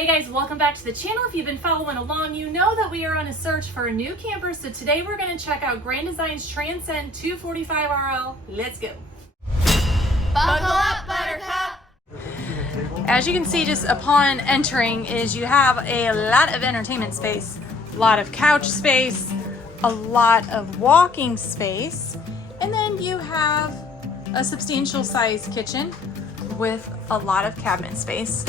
Hey guys, welcome back to the channel. If you've been following along, you know that we are on a search for a new camper. So today we're going to check out Grand Design's Transcend 245RL. Let's go. Buckle up, Buttercup! As you can see just upon entering is you have a lot of entertainment space, a lot of couch space, a lot of walking space, and then you have a substantial size kitchen with a lot of cabinet space.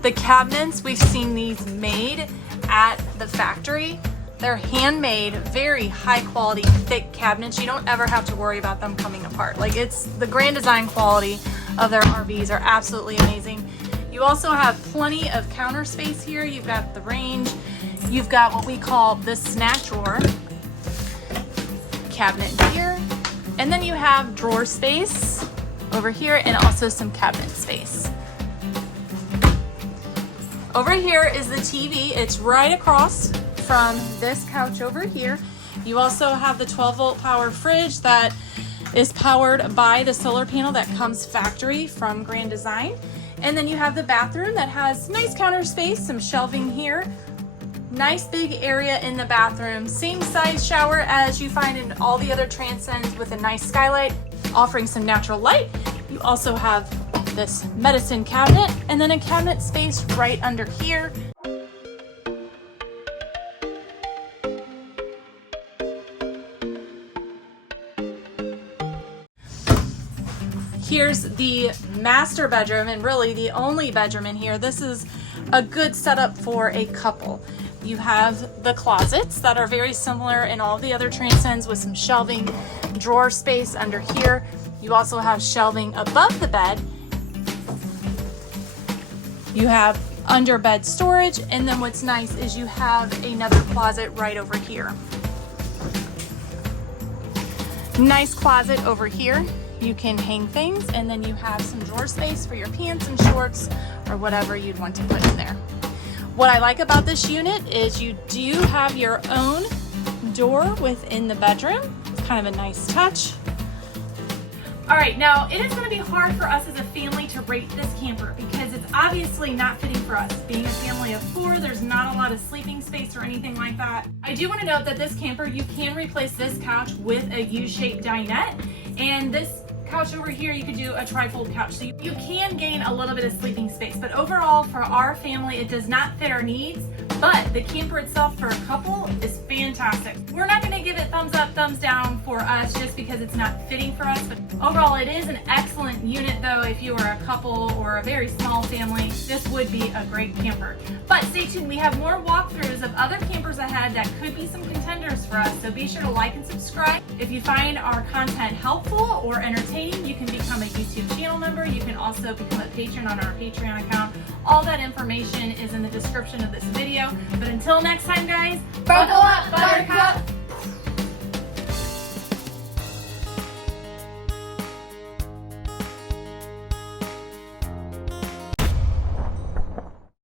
The cabinets, we've seen these made at the factory. They're handmade, very high quality, thick cabinets. You don't ever have to worry about them coming apart. Like, it's the Grand Design quality of their RVs are absolutely amazing. You also have plenty of counter space here. You've got the range. You've got what we call the snack drawer cabinet here. And then you have drawer space over here and also some cabinet space. Over here is the TV. It's right across from this couch over here. You also have the 12-volt power fridge that is powered by the solar panel that comes factory from Grand Design. And then you have the bathroom that has nice counter space, some shelving here. Nice big area in the bathroom. Same size shower as you find in all the other Transcends with a nice skylight, offering some natural light. You also have this medicine cabinet and then a cabinet space right under here. Here's the master bedroom, and really the only bedroom in here. This is a good setup for a couple. You have the closets that are very similar in all the other Transcends with some shelving, drawer space under here. You also have shelving above the bed. You have under bed storage, and then what's nice is you have another closet right over here. Nice closet over here. You can hang things, and then you have some drawer space for your pants and shorts or whatever you'd want to put in there. What I like about this unit is you do have your own door within the bedroom. It's kind of a nice touch. All right, now it is going to be hard for us as a family to rate this camper because it's obviously not fitting for us. Being a family of 4, there's not a lot of sleeping space or anything like that. I do want to note that this camper, you can replace this couch with a U-shaped dinette, and this couch over here, you could do a trifold couch. So you can gain a little bit of sleeping space, but overall for our family, it does not fit our needs, but the camper itself for a couple is fantastic. We're not gonna give it thumbs up, thumbs down for us just because it's not fitting for us, but overall it is an excellent unit though. If you are a couple or a very small family, this would be a great camper. But stay tuned, we have more walkthroughs of other campers ahead that could be some contenders for us, so be sure to like and subscribe. If you find our content helpful or entertaining, you can become a YouTube channel member. You can also become a patron on our Patreon account. All that information is in the description of this video. But until next time, guys, buckle up, Buttercup!